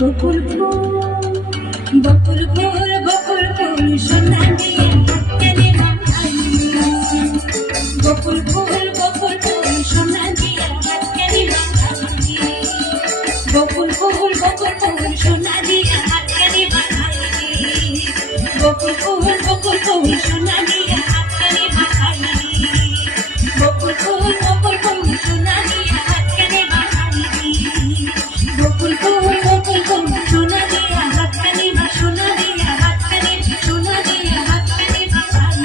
বকুল বকুল ফুল সোনা দিয়ে হাততালি বাঁধাই বকুল ফুল সোনা দিয়ে হাততালি বাঁধাই বকুল ফুল সোনা দিয়ে হাততালি বাঁধাই বকুল ফুল সোনা দিয়ে হাততালি বাঁধাই বকুল ফুল সোনা দিয়ে হাততালি বাঁধাই বকুল ফুল সোনা দিয়ে হাততালি সোনা দিয়ে হাততালি সোনা দিয়ে হাততালি বাঁধাই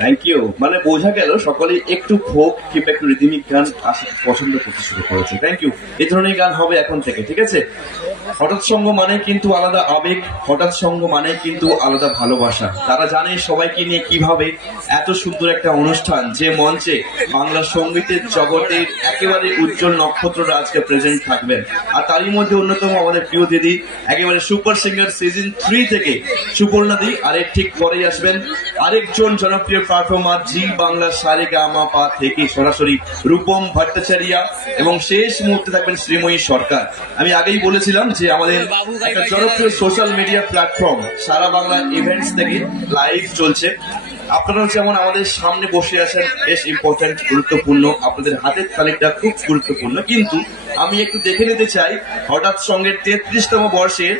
থ্যাংক ইউ। মানে বোঝা গেল সকলেই একটু ফোক কিংবা একটু রিদমিক গান পছন্দ করতে শুরু করেছে। Thank you. এই ধরনের গান হবে এখন থেকে, ঠিক আছে? হঠাৎ সঙ্গ মানে কিন্তু আলাদা আবেগ, হঠাৎ সঙ্গ মানে কিন্তু আলাদা ভালোবাসা। তারা জানে সবাইকে নিয়ে কিভাবে এত সুন্দর একটা অনুষ্ঠান, যে মঞ্চে বাংলা সঙ্গীতের জগতের একেবারে উজ্জ্বল নক্ষত্ররা আজকে প্রেজেন্ট থাকবেন। আর তারই মধ্যে অন্যতম আমাদের প্রিয় দিদি, একেবারে সুপার সিঙ্গার সিজন 3 থেকে সুপর্ণা দি, আর এর ঠিক পরেই আসবেন আরেকজন জনপ্রিয় পারফর্মার জি বাংলা সারেগামাপা থেকে সরাসরি রূপম ভট্টাচার্য, এবং শেষ মুহূর্তে থাকবেন শ্রীময়ী সরকার। আমি আগেই বলেছিলাম যে আমাদের একটা জনপ্রিয় সোশ্যাল মিডিয়া প্ল্যাটফর্ম সারা বাংলা ইভেন্টস থেকে লাইভ চলছে। আপনারাও যেমন আমাদের সামনে বসে আছেন, বেশ ইম্পর্টেন্ট, গুরুত্বপূর্ণ, আপনাদের হাতের তালিকা খুব গুরুত্বপূর্ণ। কিন্তু আমি একটু দেখে নিতে চাই হঠাৎ সঙ্গের 33তম বর্ষের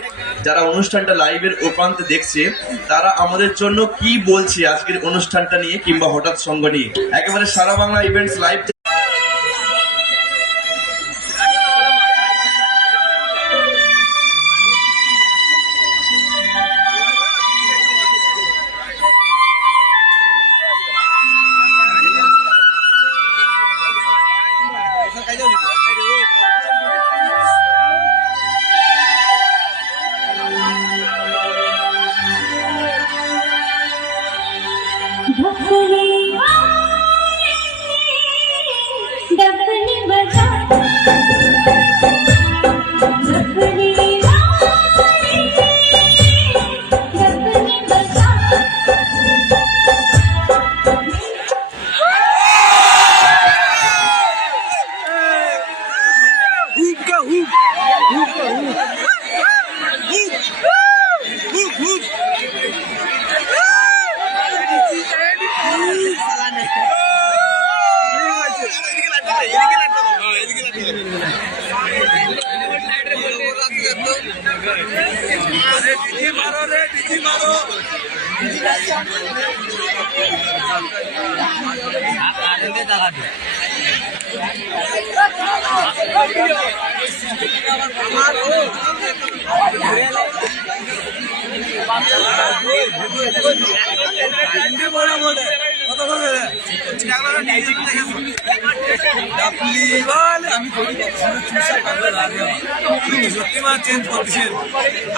যারা অনুষ্ঠানটা লাইভের ওপান্তে দেখছে, তারা আমাদের জন্য কি বলছে আজকের অনুষ্ঠানটা নিয়ে কিংবা হঠাৎ সঙ্গ নিয়ে। একেবারে সারা বাংলা ইভেন্টস লাইভ डफली बजा डफली बजा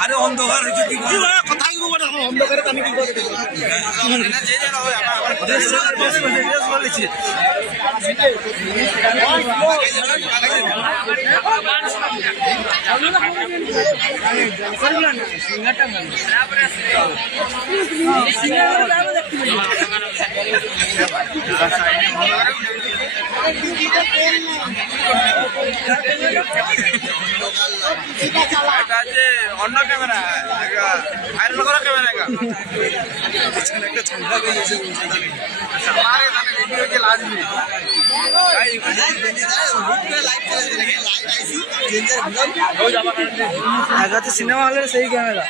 আরে অন্ধকার হয়েছে কি কথাই অন্ধকারে আমি কি করে বলেছি অন্য ক্যামেরা ভাইরাল করা ক্যামেরা একটা ঠান্ডা হয়ে গেছে সিনেমা হলের সেই ক্যামেরা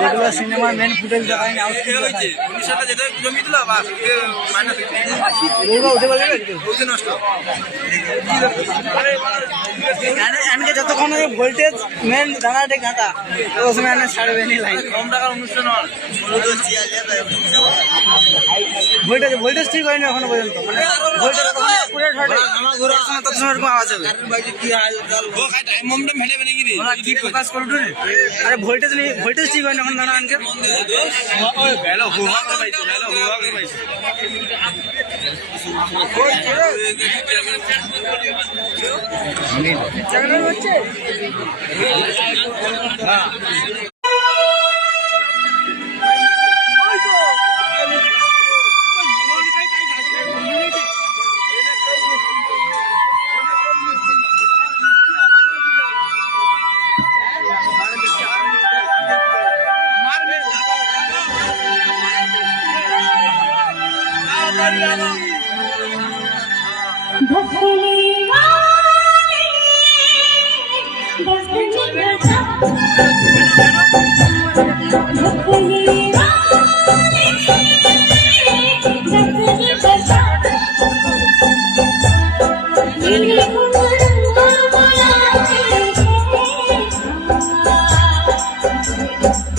যেগুলো সিনেমার মেন ফুটেজ দেখায় না উঠে পারবে নষ্ট যতক্ষণ ভোল্টেজ মেন দানাটে ঘাটা তো সময় ছাড়বে নি লাইন কম টাকার অনুষ্ঠান ভোল্টেজ ঠিক হয়নি এখনো পর্যন্ত মানে ভোল্টেজ তত সময় এরকম আওয়াজ হবে আরে ভোল্টেজ ঠিক হয়নি এখন দানা আনকে হচ্ছে ढकने वाले ढकने बजा ढकने वाले ढकने बजा मेरे घुंघरू बुलाते हैं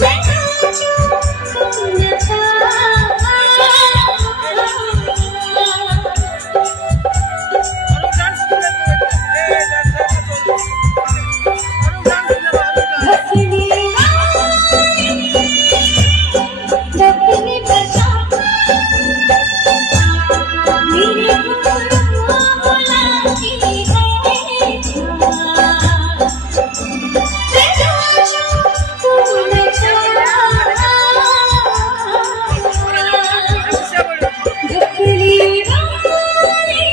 मैं नाचूं तू नचा ढकने बजा मेरे घुंघरू बुलाती है मैं नाचूं तू नचा ढकने वाले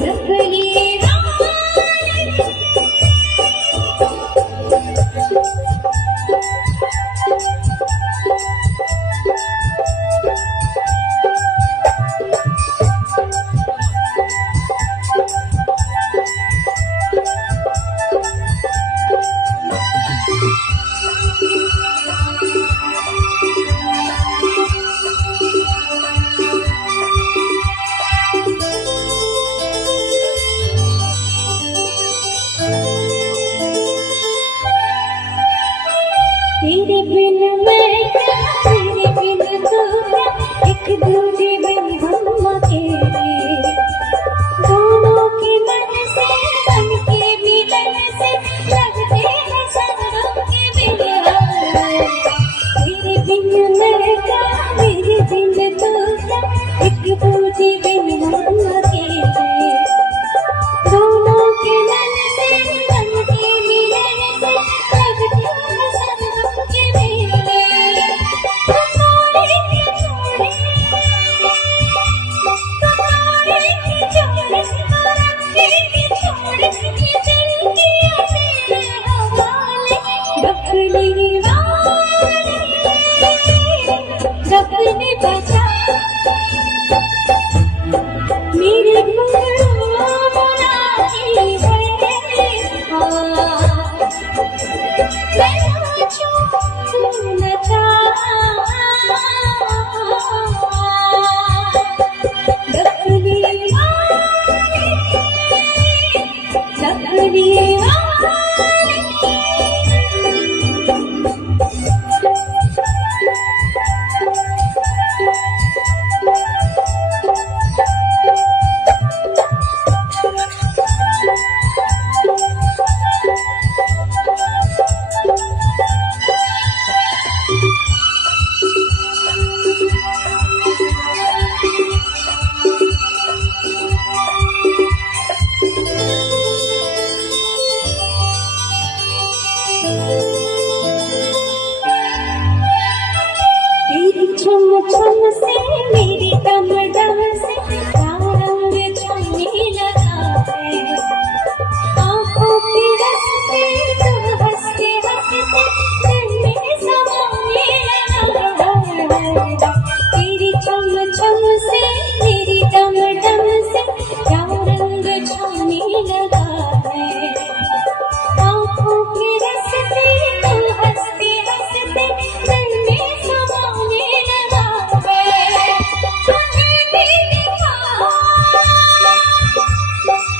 ढकने तेरे बिन मैं क्या तेरे बिन तू क्या एक दूजे बिन हम अकेले दोनों के मन से मन के मिलन से लगते हैं सनम के बिन तेरे बिन मैं क्या तेरे बिन तू क्या एक दूजे बिन हम अकेले दोनों के मन से मन के मिलन से लगते हैं सनम के मेले तुम्हारे के जोड़े तुम्हारे के जोड़े तुम्हारे के जोड़े ये दिल के मेरे हवाले ढकने वाले ढकने बजा मेरे घुंघरू बुलाती है मैं नाचूं तू नचा ढकने वाले ढकने वाले तेरी छम छम से मेरी दम दम से रंग छलने लगा है आँखों के रस्ते तू हंसते हंसते दिल में समाने लगा है तेरी छम छम से मेरी दम दम से रंग छलने लगा है आँखों के रस्ते तू हंसते हंसते दिल में समाने लगा है तुझे भी दिखाओ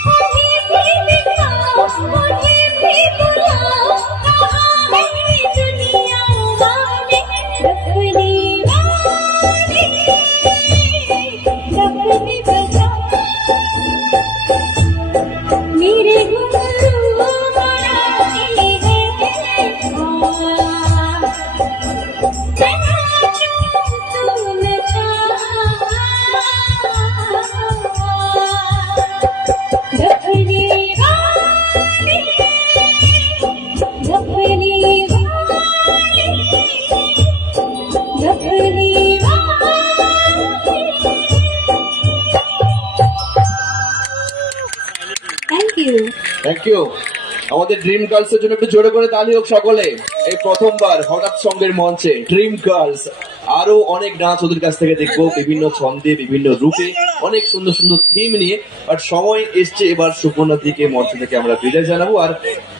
मुझे भी दिखाओ मुझे भी बुलाओ कहाँ है ये दुनिया वाले ढकने वाले ढकने बजा मेरे घुंघरू बुलाती है मैं नाचूं तू नचा ढकने वाले ढकने वाले ढकने वाले थैंक यू থ্যাংক ইউ। আমাদের ড্রিম গার্লস এর জন্য একটু জোরে করে তালি হোক সকলে। এই প্রথমবার হঠাৎ সঙ্গের মঞ্চে ড্রিম গার্লস আরো অনেক নাচ ওদের কাছ থেকে দেখবো, বিভিন্ন ছন্দে, বিভিন্ন রূপে, অনেক সুন্দর সুন্দর থিম নিয়ে। আর সময় এসছে এবার সুপর্ণার দিকে মঞ্চ থেকে আমরা বিদায় জানাবো। আর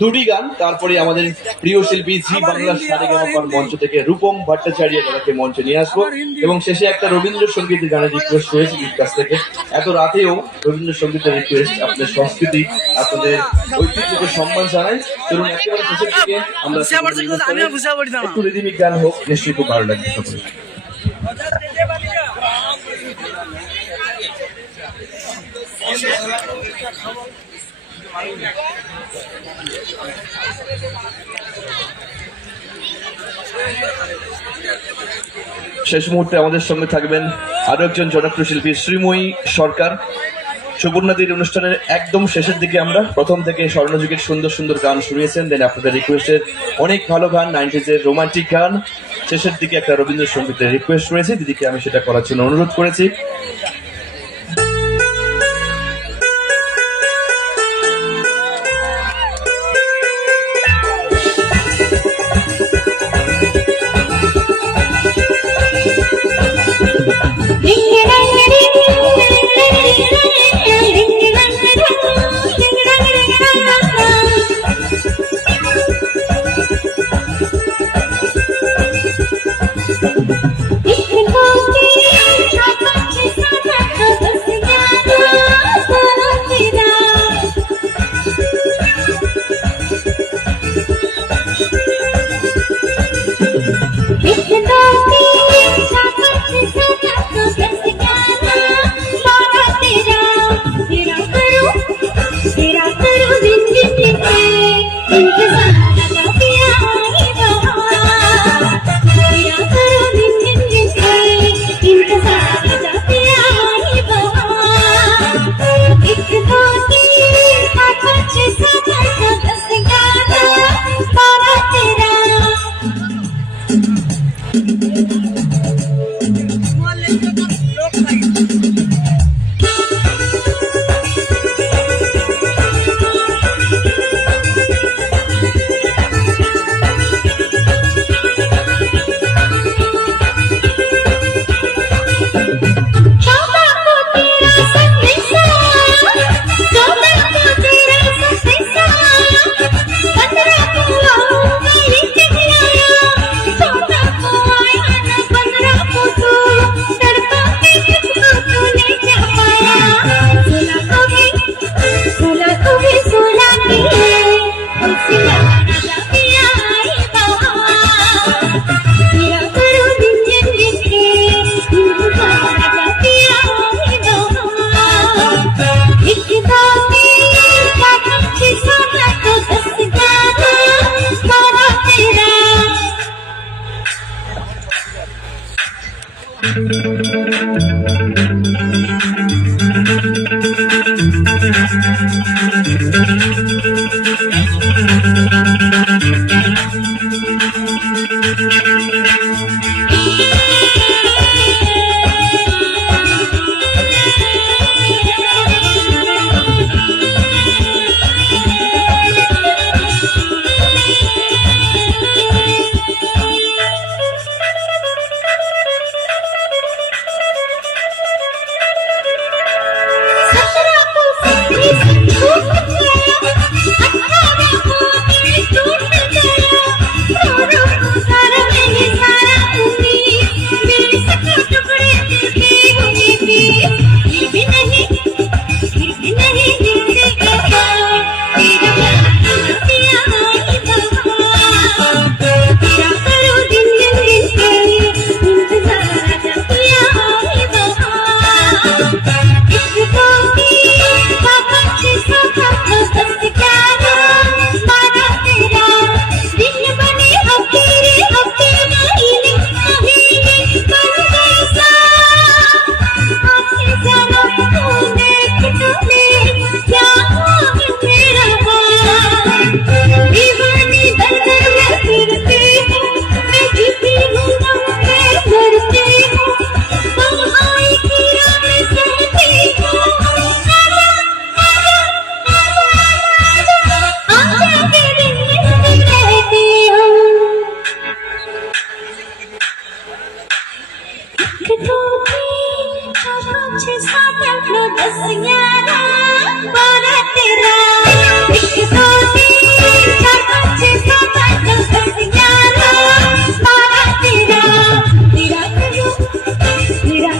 দুটি গান, তারপরে আমাদের প্রিয় শিল্পী জি বাংলার সারেগামাপার মঞ্চ থেকে রূপম ভট্টাচার্য তাদেরকে মঞ্চে নিয়ে আসবো, এবং শেষে একটা রবীন্দ্রসঙ্গীতের গানের রিকোয়েস্ট রয়েছে দিদির কাছ থেকে। এত রাতেও রবীন্দ্রসঙ্গীতের রিকোয়েস্ট, আপনাদের সংস্কৃতি, আপনাদের ঐতিহ্যকে সম্মান জানাই। চলুন একেবারে শেষের দিকে আমরা একটু রিদিমিক গান হোক, নিশ্চয়ই খুব ভালো লাগবে সকলে। শেষ মুহূর্তে আমাদের সঙ্গে থাকবেন আরো একজন জনপ্রিয় শিল্পী শ্রীময়ী সরকার। সুবর্ণাদির অনুষ্ঠানের একদম শেষের দিকে আমরা প্রথম থেকে স্বর্ণযুগের সুন্দর সুন্দর গান শুনিয়েছেন, দেন আপনাদের রিকোয়েস্টের অনেক ভালো গান, 90s এর রোমান্টিক গান। শেষের দিকে একটা রবীন্দ্রসঙ্গীতের রিকোয়েস্ট রয়েছে, দিদিকে আমি সেটা করার জন্য অনুরোধ করেছি। चलो दस ग्यारह बारह तेरह एक दो तीन चार पाँच छः सात आठ नौ दस ग्यारह बारह तेरह तेरा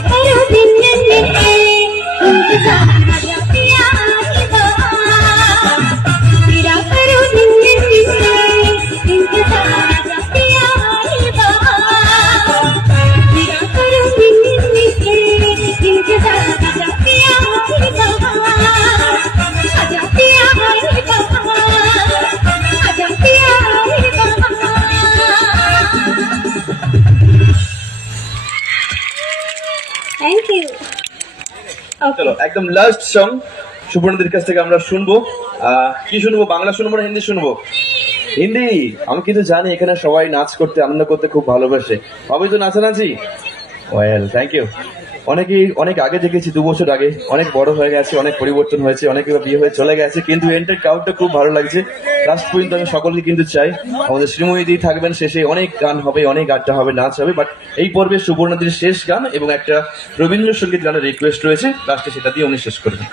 करो दिन दिन इंतजार आजा प्यारी बात तेरा करो दिन दिन इंतजार आजा प्यारी बात तेरा करो दिन दिन इंतजार आजा प्यारी बात आजा प्यारी बात आजा प्यारी बात। Thank you. চলো একদম লাস্ট সং সুবর্ণদের কাছ থেকে আমরা শুনবো। কি শুনবো, বাংলা শুনবো না হিন্দি শুনবো? হিন্দি। আমি কিন্তু জানি এখানে সবাই নাচ করতে আনন্দ করতে খুব ভালোবাসে, সবাই তো নাচানাচি। Well thank you. অনেকেই অনেক আগে দেখেছি, 2 বছর আগে, অনেক বড় হয়ে গেছে, অনেক পরিবর্তন হয়েছে, অনেকে বিয়ে হয়ে চলে গেছে, কিন্তু এন্টার ক্রাউডটা খুব ভালো লাগছে। লাস্ট পর্যন্ত আমি সকলকে কিন্তু চাই আমাদের শ্রীময়ী থাকবেন, শেষে অনেক গান হবে, অনেক আড্ডা হবে, নাচ হবে, বাট এই পর্বে সুবর্ণদের শেষ গান এবং একটা রবীন্দ্রসঙ্গীত গানের রিকোয়েস্ট রয়েছে, লাস্টে সেটা দিয়ে উনি শেষ করবেন।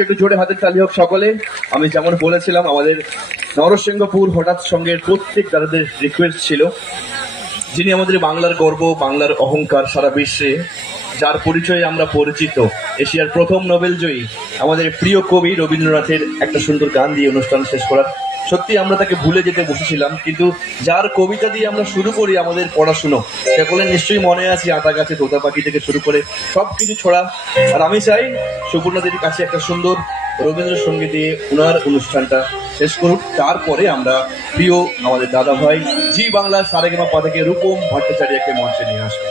ইউ, একটু জোরে হাতের তালি হোক সকলে। আমি যেমন বলেছিলাম আমাদের নরসিংহপুর হঠাৎ সঙ্গের প্রত্যেক দাদাদের রিকোয়েস্ট ছিল, যিনি আমাদের বাংলার গর্ব, বাংলার অহংকার সারা বিশ্বে, যার পরিচয়ে আমরা পরিচিত, এশিয়ার প্রথম নোবেল জয়ী আমাদের প্রিয় কবি রবীন্দ্রনাথের একটা সুন্দর গান দিয়ে অনুষ্ঠান শেষ করার। সত্যি আমরা তাকে ভুলে যেতে বসেছিলাম, কিন্তু যার কবিতা দিয়ে আমরা শুরু করি আমাদের পড়াশুনো, সকলের নিশ্চয়ই মনে আছে আতা গাছে তোতা পাখি থেকে শুরু করে সবকিছু ছড়া। আর আমি চাই সুপর্ণাদের কাছে একটা সুন্দর রবীন্দ্রসঙ্গীত দিয়ে ওনার অনুষ্ঠানটা শেষ করুক। তারপরে আমরা প্রিয় আমাদের দাদা ভাই জি বাংলা সারেগামা পা থেকে রূপম ভট্টাচার্যকে মঞ্চে নিয়ে আসবো।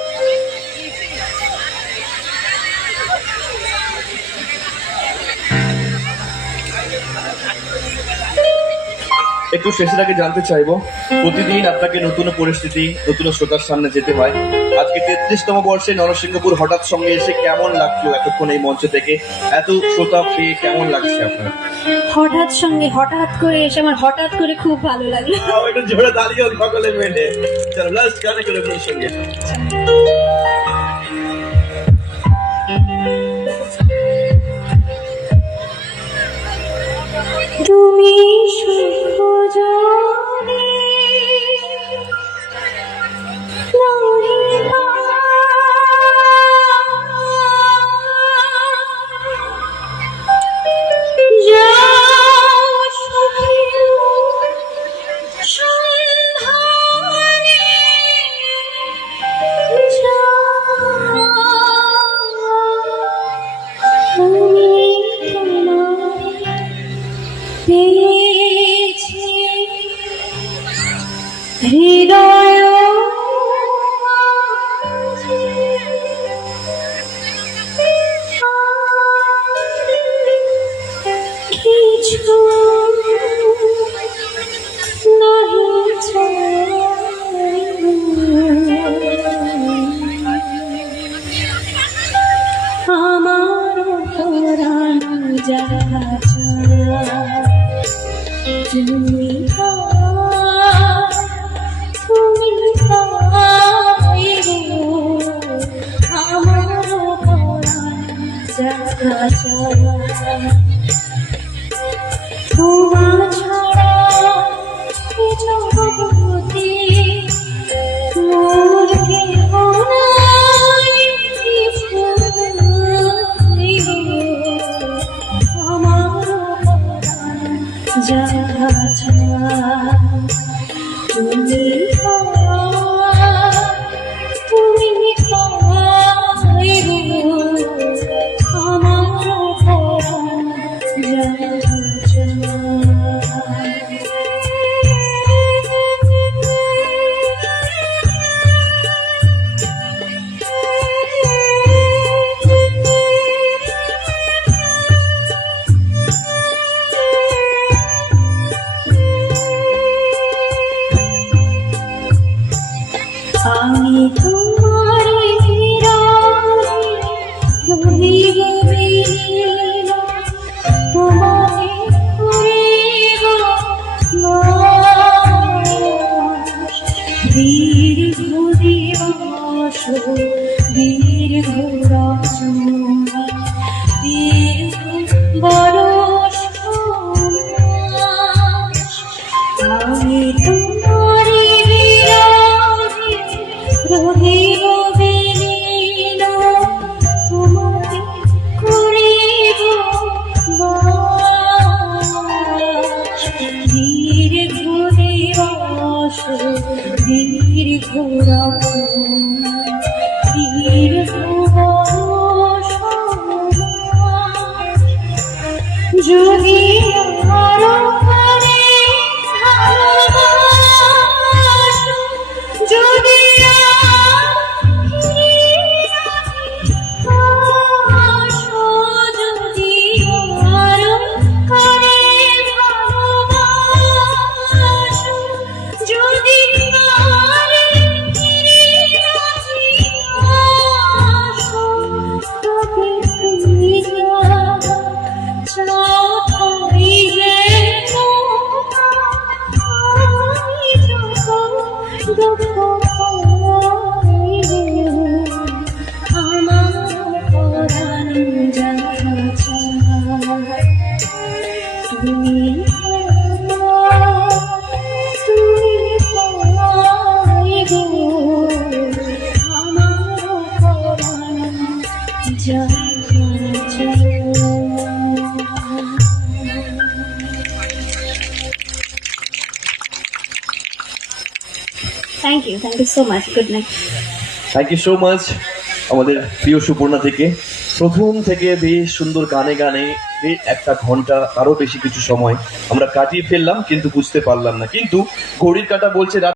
একটু শেষের আগে জানতে চাইবো, প্রতিদিন আপনাকে নতুন পরিস্থিতি, নতুন শ্রোতার সামনে যেতে হয়। আজকে 33তম বর্ষে নরসিংহপুর হঠাৎ সঙ্গে এসে কেমন লাগলো এতক্ষণ এই মঞ্চ থেকে এত শ্রোতা পেয়ে কেমন লাগছে আপনার? হঠাৎ সঙ্গে হঠাৎ করে এসে আমার হঠাৎ করে খুব ভালো লাগলো। একটু জোরে তালি হোক সকলে মিলে। চলো লাস্ট গানে করে আপনার সঙ্গে। তুমি সুখ জানে রহিমা, যাও সুখের সন্ধানে, যাও আমি তোমায় পেয়েছি হৃদয় মাঝে, কিছু নাহি চাই, আমার পরাণ যাহা চায় তুমি তুমি আমার যাহা চায়, তোমার ছাড়া এ জগতে মোর কেহ নাই, আমার যাহা চায় তুমি তুমি আমার যাহা চায়। আমি তোমার রহিব বিলীন, তোমাকে করিব বাস, দীর্ঘ দিবস দীর্ঘ রজনী, দীর্ঘ বরষ মাস, আমি তোমার রহিব বিলীন, তোমাকে করিব বাস, দীর্ঘ দিবস দীর্ঘ রজনী, দীর্ঘ বরষ মাস, যদি আরো করে ভালোবাসো, যদি আসো, যদি আরো করে ভালোবাসো, যদি আর ফিরে আসো, তবে তুমি চাও গো আমার পরাণ যায় Thank you so much. Good night. Thank you so much আমাদের প্রিয় সুপর্ণা থেকে প্রথম থেকে বেশ সুন্দর গানে গানে একটা ঘন্টা আরো বেশি কিছু সময় আমরা কাটিয়ে ফেললাম কিন্তু বুঝতে পারলাম না, কিন্তু ঘড়ির কাঁটা বলছে রাত